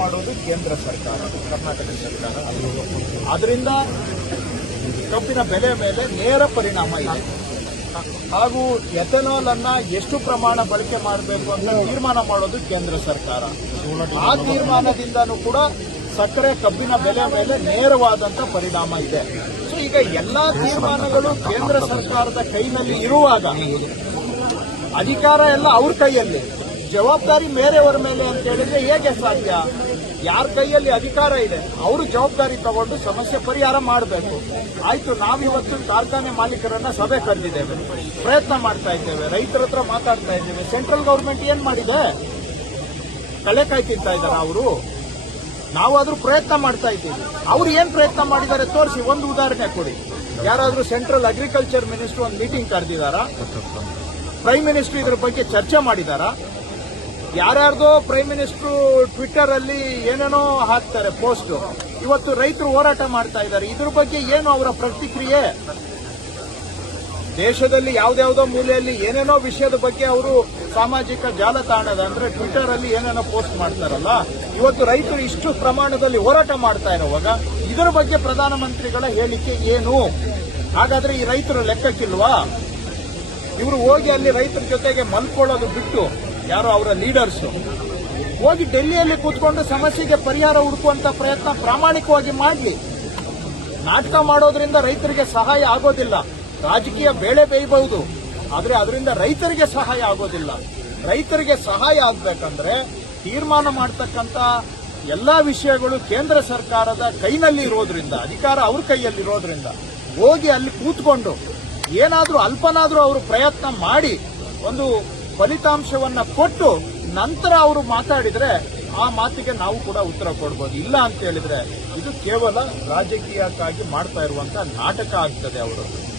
ಮಾಡೋದು ಕೇಂದ್ರ ಸರ್ಕಾರ ಕರ್ನಾಟಕ ಸರ್ಕಾರ ಅದರಿಂದ ಕಬ್ಬಿನ ಬೆಲೆ ಮೇಲೆ ನೇರ ಪರಿಣಾಮ ಇದೆ ಹಾಗೂ ಎಥೆನಾಲ್ ಅನ್ನ ಎಷ್ಟು ಪ್ರಮಾಣ ಬಳಕೆ ಮಾಡಬೇಕು ಅಂತ ತೀರ್ಮಾನ ಮಾಡೋದು ಕೇಂದ್ರ ಸರ್ಕಾರ ಆ ತೀರ್ಮಾನದಿಂದನೂ ಕೂಡ ಸಕ್ಕರೆ ಕಬ್ಬಿನ ಬೆಲೆ ಮೇಲೆ ನೇರವಾದಂತ ಪರಿಣಾಮ ಇದೆ ಸೊ ಈಗ ಎಲ್ಲಾ ತೀರ್ಮಾನಗಳು ಕೇಂದ್ರ ಸರ್ಕಾರದ ಕೈನಲ್ಲಿ ಇರುವಾಗ ಅಧಿಕಾರ ಎಲ್ಲ ಅವ್ರ ಕೈಯಲ್ಲಿ ಜವಾಬ್ದಾರಿ ಮೇರೆಯವರ ಮೇಲೆ ಅಂತ ಹೇಳಿದ್ರೆ ಹೇಗೆ ಸಾಧ್ಯ ಯಾರ ಕೈಯಲ್ಲಿ ಅಧಿಕಾರ ಇದೆ ಅವರು ಜವಾಬ್ದಾರಿ ತಗೊಂಡು ಸಮಸ್ಯೆ ಪರಿಹಾರ ಮಾಡಬೇಕು ಆಯ್ತು ನಾವಿವತ್ತು ಕಾರ್ಖಾನೆ ಮಾಲೀಕರನ್ನ ಸಭೆ ಕರೆದಿದ್ದೇವೆ ಪ್ರಯತ್ನ ಮಾಡ್ತಾ ಇದ್ದೇವೆ ರೈತರ ಹತ್ರ ಮಾತಾಡ್ತಾ ಇದ್ದೇವೆ ಸೆಂಟ್ರಲ್ ಗೌರ್ಮೆಂಟ್ ಏನ್ ಮಾಡಿದೆ ತಲೆ ಕಾಯ್ತಿಂತ ಇದ್ದಾರೆ ಅವರು ನಾವಾದರೂ ಪ್ರಯತ್ನ ಮಾಡ್ತಾ ಇದ್ದೀವಿ ಅವ್ರು ಏನ್ ಪ್ರಯತ್ನ ಮಾಡಿದ್ದಾರೆ ತೋರಿಸಿ ಒಂದು ಉದಾಹರಣೆ ಕೊಡಿ ಯಾರಾದ್ರೂ ಸೆಂಟ್ರಲ್ ಅಗ್ರಿಕಲ್ಚರ್ ಮಿನಿಸ್ಟರ್ ಒಂದು ಮೀಟಿಂಗ್ ಕರೆದಿದಾರಾ ಪ್ರೈಮ್ ಮಿನಿಸ್ಟರ್ ಇದ್ರ ಬಗ್ಗೆ ಚರ್ಚೆ ಮಾಡಿದಾರಾ ಯಾರ್ಯಾರ್ದೋ ಪ್ರೈಮ್ ಮಿನಿಸ್ಟ್ರು ಟ್ವಿಟರ್ ಅಲ್ಲಿ ಏನೇನೋ ಹಾಕ್ತಾರೆ ಪೋಸ್ಟ್ ಇವತ್ತು ರೈತರು ಹೋರಾಟ ಮಾಡ್ತಾ ಇದ್ದಾರೆ ಇದ್ರ ಬಗ್ಗೆ ಏನು ಅವರ ಪ್ರತಿಕ್ರಿಯೆ ದೇಶದಲ್ಲಿ ಯಾವ್ದಾವುದೋ ಮೂಲೆಯಲ್ಲಿ ಏನೇನೋ ವಿಷಯದ ಬಗ್ಗೆ ಅವರು ಸಾಮಾಜಿಕ ಜಾಲತಾಣದ ಅಂದ್ರೆ ಟ್ವಿಟರ್ ಅಲ್ಲಿ ಏನೇನೋ ಪೋಸ್ಟ್ ಮಾಡ್ತಾರಲ್ಲ ಇವತ್ತು ರೈತರು ಇಷ್ಟು ಪ್ರಮಾಣದಲ್ಲಿ ಹೋರಾಟ ಮಾಡ್ತಾ ಇರುವಾಗ ಇದರ ಬಗ್ಗೆ ಪ್ರಧಾನಮಂತ್ರಿಗಳ ಹೇಳಿಕೆ ಏನು ಹಾಗಾದ್ರೆ ಈ ರೈತರು ಲೆಕ್ಕಕ್ಕಿಲ್ವಾ ಇವರು ಹೋಗಿ ಅಲ್ಲಿ ರೈತರ ಜೊತೆಗೆ ಮಲ್ಕೊಳ್ಳೋದು ಬಿಟ್ಟು ಯಾರು ಅವರ ಲೀಡರ್ಸು ಹೋಗಿ ಡೆಲ್ಲಿಯಲ್ಲಿ ಕೂತ್ಕೊಂಡು ಸಮಸ್ಯೆಗೆ ಪರಿಹಾರ ಹುಡುಕುವಂತ ಪ್ರಯತ್ನ ಪ್ರಾಮಾಣಿಕವಾಗಿ ಮಾಡಲಿ ನಾಟಕ ಮಾಡೋದ್ರಿಂದ ರೈತರಿಗೆ ಸಹಾಯ ಆಗೋದಿಲ್ಲ ರಾಜಕೀಯ ಬೇಳೆ ಬೇಯಬಹುದು ಆದರೆ ಅದರಿಂದ ರೈತರಿಗೆ ಸಹಾಯ ಆಗೋದಿಲ್ಲ ರೈತರಿಗೆ ಸಹಾಯ ಆಗಬೇಕಂದ್ರೆ ತೀರ್ಮಾನ ಮಾಡತಕ್ಕಂತ ಎಲ್ಲ ವಿಷಯಗಳು ಕೇಂದ್ರ ಸರ್ಕಾರದ ಕೈನಲ್ಲಿ ಇರೋದ್ರಿಂದ ಅಧಿಕಾರ ಅವ್ರ ಇರೋದ್ರಿಂದ ಹೋಗಿ ಅಲ್ಲಿ ಕೂತ್ಕೊಂಡು ಏನಾದರೂ ಅಲ್ಪನಾದರೂ ಅವರು ಪ್ರಯತ್ನ ಮಾಡಿ ಒಂದು ಫಲಿತಾಂಶವನ್ನ ಕೊಟ್ಟು ನಂತರ ಅವರು ಮಾತಾಡಿದ್ರೆ ಆ ಮಾತಿಗೆ ನಾವು ಕೂಡ ಉತ್ತರ ಕೊಡ್ಬೋದು ಇಲ್ಲ ಅಂತ ಹೇಳಿದ್ರೆ ಇದು ಕೇವಲ ರಾಜಕೀಯಕ್ಕಾಗಿ ಮಾಡ್ತಾ ಇರುವಂತಹ ನಾಟಕ ಆಗ್ತದೆ ಅವರು